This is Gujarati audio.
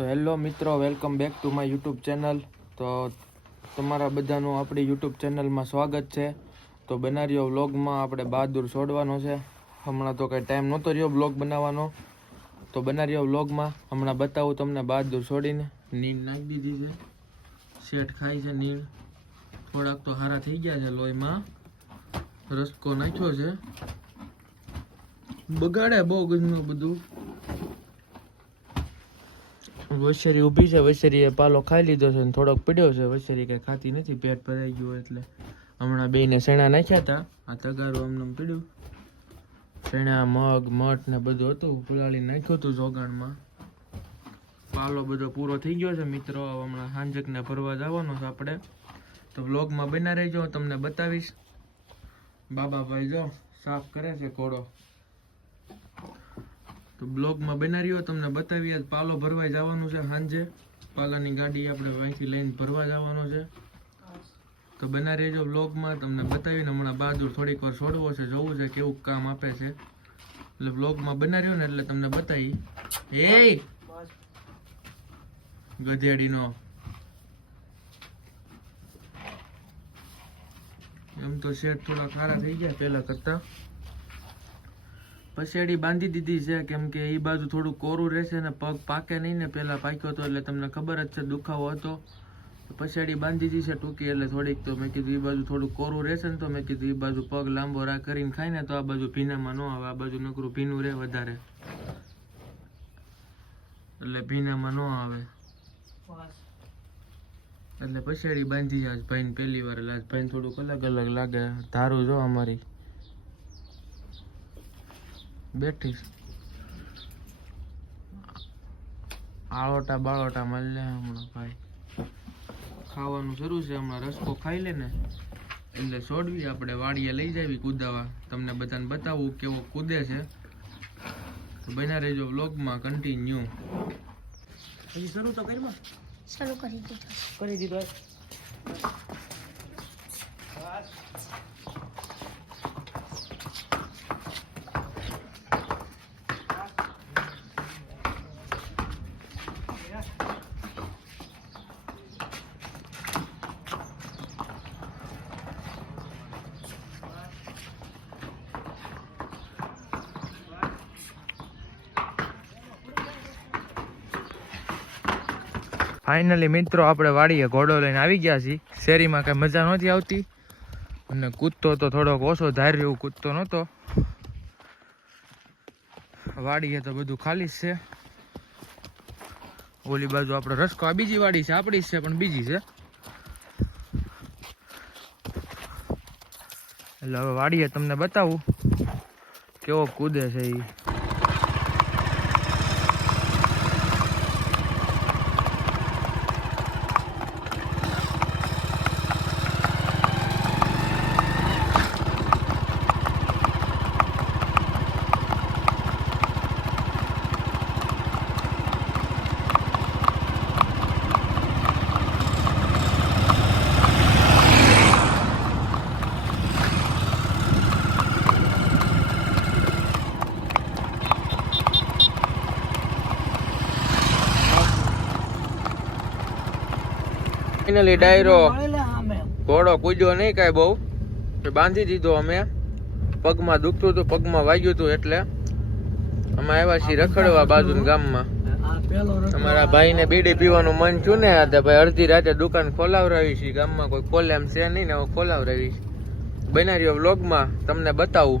તો હેલો મિત્રો, welcome back to my YouTube channel. તો તમારા બધાનું આપણી યુટ્યુબ ચેનલમાં સ્વાગત છે. તો બનારીઓ વ્લોગમાં આપણે બહાદુર છોડવાનો છે. હમણાં તો કંઈ ટાઈમ નહોતો રહ્યો વ્લોગ બનાવવાનો. તો બનારીઓ વ્લોગમાં હમણાં બતાવું તમને બહાદુર છોડીને. નીંદ નાખી દીધી છે, શેઠ ખાય છે નીંદ. થોડાક તો હારા થઈ ગયા છે, લોહીમાં રસકો નાખ્યો છે. બગાડે બહુ ગજનું બધું. વૈશારી ઊભી છે, વૈશારીએ પાલો ખાઈ લીધો છે ને થોડોક પડ્યો છે. વૈશારી કંઈ ખાતી નથી, પેટ ભરાઈ ગયું એટલે. હમણાં બેયને શેણા નાખ્યા હતા, આ તગારું અમને પડ્યું. શેણા મગ મઠ ને બધું હતું, પલાળી નાખ્યું હતું જોગાણમાં. પાલો બધો પૂરો થઈ ગયો છે મિત્રો. હમણાં સાંજકને ફરવા જવાનો છે આપણે. તો વ્લોગમાં બના રહેજો, તમને બતાવીશ. બાબાભાઈ જો સાફ કરે છે ઘોડો. તો બ્લોગમાં બના રહ્યો, તમને બતાવીએ. પાલો ભરવા જવાનું છે સાંજે. પાલાની ગાડી આપણે અહીંથી લઈને ભરવા જવાનો છે. તો બના રહેજો બ્લોગમાં, તમને બતાવીને હમણાં બહાદુર થોડીક વાર છોડવો છે, જોવું છે કેવું કામ આપે છે. એટલે બ્લોગમાં બના રહ્યો ને એટલે તમને બતાવી. એ ગધેડીનો એમ તો શેઠ થોડા ખારા થઈ ગયા પહેલા કરતા. પછેડી બાંધી દીધી છે, કેમ કે એ બાજુ થોડું કોરું રહેશે ને પગ પાકે નહીં ને. પહેલા પાક્યો હતો એટલે તમને ખબર જ છે, દુખાવો હતો. પછેડી બાંધી દીધી છે ટૂંકી, એટલે થોડીક. તો મેં કીધું એ બાજુ થોડું કોરું રહેશે ને, તો મેં કીધું એ બાજુ પગ લાંબો કરીને ખાય ને તો આ બાજુ ભીનામાં ન આવે. આ બાજુ નકરું ભીનું રહે વધારે, એટલે ભીનામાં ન આવે. એટલે પછેડી બાંધી આજ ભાઈને પહેલી વાર. એટલે આજ ભાઈને થોડુંક અલગ અલગ લાગે. ધારું જો અમારી બેઠી આળોટા બાળોટા મળી લે. હમણાં ભાઈ ખાવાનું શરૂ છે, હમણાં રસકો ખાઈ લે ને એટલે છોડવી આપણે વાડીએ લઈ જાવી કૂદાવા. તમને બધાને બતાવું કેવો કૂદે છે. તો બના રહેજો વ્લોગમાં કન્ટિન્યુ. હજી શરૂ તો કરી દીધો. ફાઇનલી મિત્રો આપણે વાડીએ ઘોડો લઈને આવી ગયા છીએ. શેરીમાં કઈ મજા નહોતી આવતી અને કૂદતો તો થોડોક ઓછો ધાર્યો એવું કૂદતો નહોતો. વાડીએ તો બધું ખાલી જ છે. ઓલી બાજુ આપણો રસ્કો, આ બીજી વાડી છે, આપણી જ છે પણ બીજી છે. એટલે હવે વાડીએ તમને બતાવું કેવો કૂદે છે એ. ફાઇનલી ડાયરો ઘોડો કૂદ્યો નહીં કાંઈ બહુ, બાંધી દીધો અમે. પગમાં દુખતું હતું, પગમાં વાગ્યું હતું એટલે અમે આવ્યા છીએ રખડવા બાજુના ગામમાં. અમારા ભાઈને બીડી પીવાનું મન છું ને, ભાઈ અડધી રાતે દુકાન ખોલાવરાવી છે ગામમાં. કોઈ ખોલે એમ છે નહીં ને, ખોલાવરાવી. બનારીઓ વ્લોગમાં તમને બતાવું.